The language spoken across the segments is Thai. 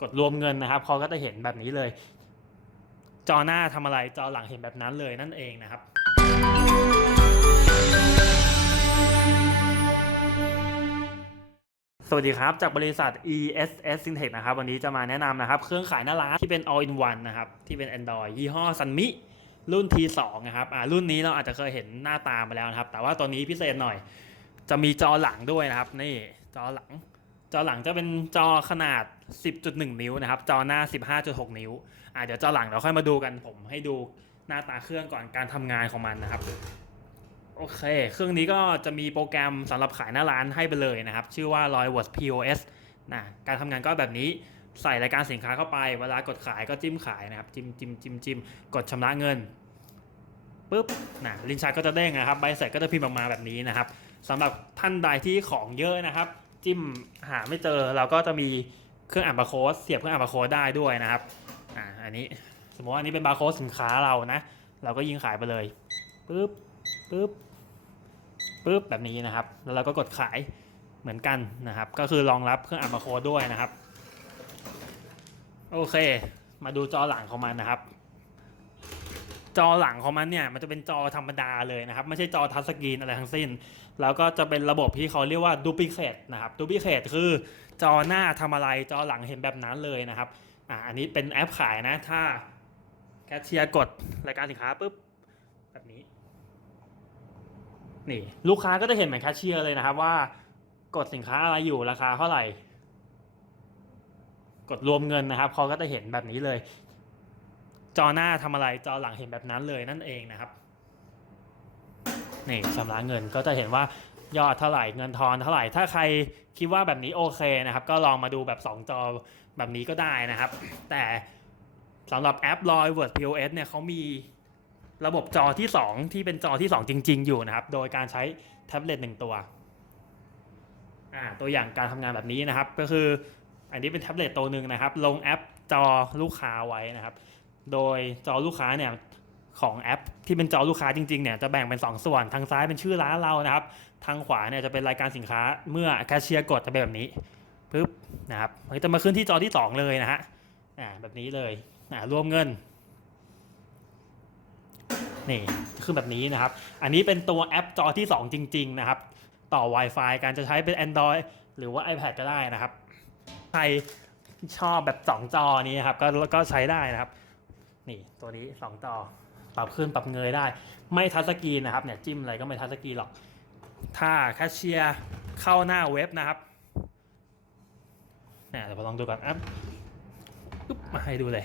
กดรวมเงินนะครับเขาก็จะเห็นแบบนี้เลย จอหน้าทำอะไรจอหลังเห็นแบบนั้นเลยนั่นเองนะครับสวัสดีครับ จากบริษัท ESS Syntech นะครับ วันนี้จะมาแนะนำนะครับ เครื่องขายหน้าร้านที่เป็น all in one นะครับ ที่เป็น Android ยี่ห้อ Sunmi รุ่น T2 นะครับอ่ารุ่นนี้เราอาจจะเคยเห็นหน้าตามาแล้วนะครับ แต่ว่าตัวนี้พิเศษหน่อย จะมีจอหลังด้วยนะครับ นี่จอหลัง จอหลังจะเป็นจอขนาด 10.1 นิ้วนะครับ จอหน้า 15.6 นิ้วอ่าเดี๋ยวจอหลังเราค่อยมาดูกันผมให้ดูหน้าตาเครื่องก่อนการทำงานของมันนะครับโอเค เครื่องนี้ก็จะมีโปรแกรมสำหรับขายหน้าร้านให้ไปเลยนะครับ ชื่อว่า r o y w o r d POS นะการทำงานก็แบบนี้ใส่รายการสินค้าเข้าไป เวลากดขายก็จิ้มขายนะครับ จิ้มจิ้มจิ้มจิ้มกดชำระเงินปุ๊บนะลิ้นชักก็จะเด้งนะครับ ใบเสร็จก็จะพิมพ์ออกมาแบบนี้นะครับสำหรับท่านใดที่ของเยอะนะครับ จิ้มหาไม่เจอ เราก็จะมีเครื่องอ่านบาร์โค้ดเสียบเครื่องอ่านบาร์โค้ดได้ด้วยนะครับอ่าอันนี้สมมติว่าอันนี้เป็นบาร์โค้ดสินค้าเรานะ เราก็ยิงขายไปเลยปุ๊บปุ๊บปุ๊บแบบนี้นะครับ แล้วเราก็กดขายเหมือนกันนะครับ ก็คือรองรับเครื่องอ่านบาร์โค้ดด้วยนะครับ โอเค มาดูจอหลังของมันนะครับ จอหลังของมันเนี่ยมันจะเป็นจอธรรมดาเลยนะครับ ไม่ใช่จอทัชสกรีนอะไรทั้งสิ้น แล้วก็จะเป็นระบบที่เขาเรียกว่าดูพิเคทนะครับดูพิเคทคือจอหน้าทำอะไรจอหลังเห็นแบบนั้นเลยนะครับอ่าอันนี้เป็นแอปขายนะ ถ้าแคชเชียร์กดรายการสินค้าปุ๊บแบบนี้นี่ลูกค้าก็จะเห็นเหมือนแคชเชียร์เลยนะครับ ว่ากดสินค้าอะไรอยู่ราคาเท่าไหร่ กดรวมเงินนะครับเขาก็จะเห็นแบบนี้เลย จอหน้าทำอะไรจอหลังเห็นแบบนั้นเลยนั่นเองนะครับนี่ชำระเงินก็จะเห็นว่ายอดเท่าไหร่เงินทอนเท่าไหร่ถ้าใครคิดว่าแบบนี้โอเคนะครับ ก็ลองมาดูแบบ 2 จอแบบนี้ก็ได้นะครับ แต่สำหรับแอป l o y Word POS เนี่ยเขามีระบบจอที่ 2 ที่เป็นจอที่ 2 จริง ๆ อยู่นะครับ โดยการใช้แท็บเล็ตหนึ่งตัวตัวอย่างการทำงานแบบนี้นะครับ ก็คืออันนี้เป็นแท็บเล็ตตัวหนึ่งนะครับ ลงแอปจอลูกค้าไว้นะครับ โดยจอลูกค้าเนี่ยของแอปที่เป็นจอลูกค้าจริงๆเนี่ยจะแบ่งเป็น 2 ส่วนทางซ้ายเป็นชื่อร้านเรานะครับ ทางขวาเนี่ยจะเป็นรายการสินค้าเมื่อแคชเชียร์กดจะเป็นแบบนี้ปึ๊บนะครับมันจะมาขึ้นที่จอที่ 2 เลยนะฮะอ่าแบบนี้เลยอ่ารวมเงินนี่คือแบบนี้นะครับ อันนี้เป็นตัวแอปจอที่ 2 จริง ๆ นะครับ ต่อ Wi-Fi การจะใช้เป็น Android หรือว่า iPad ก็ได้นะครับ ใครชอบแบบ 2 จอนี้นะครับก็ก็ใช้ได้นะครับ นี่ตัวนี้2จอปรับขึ้นปรับเงยได้ ไม่ทัชสกีนนะครับเนี่ยจิ้มอะไรก็ไม่ทัชสกีหรอก ถ้าแคชเชียร์เข้าหน้าเว็บนะครับเนี่ยเดี๋ยวลองดูก่อนอะปึ๊บมาให้ดูเลย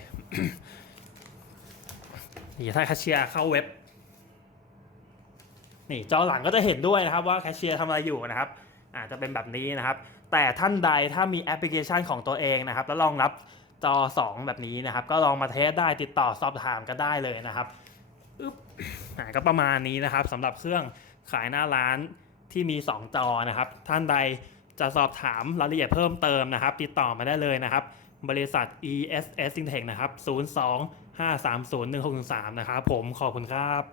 นี่ถ้าแคชเชียร์เข้าเว็บนี่จอหลังก็จะเห็นด้วยนะครับว่าแคชเชียร์ทำอะไรอยู่นะครับอาจจะเป็นแบบนี้นะครับ แต่ท่านใดถ้ามีแอปพลิเคชันของตัวเองนะครับ แล้วรองรับ จอ 2 แบบนี้นะครับ ก็ลองมาเทสได้ติดต่อสอบถามกันได้เลยนะครับอึ๊บอ่าก็ประมาณนี้นะครับสำหรับเครื่องขายหน้าร้านที่มี 2 จอนะครับ ท่านใดจะสอบถามรายละเอียดเพิ่มเติมนะครับ ติดต่อมาได้เลยนะครับ บริษัท ESS Syntech นะครับ 02 530 1613 นะครับผมขอบคุณครับ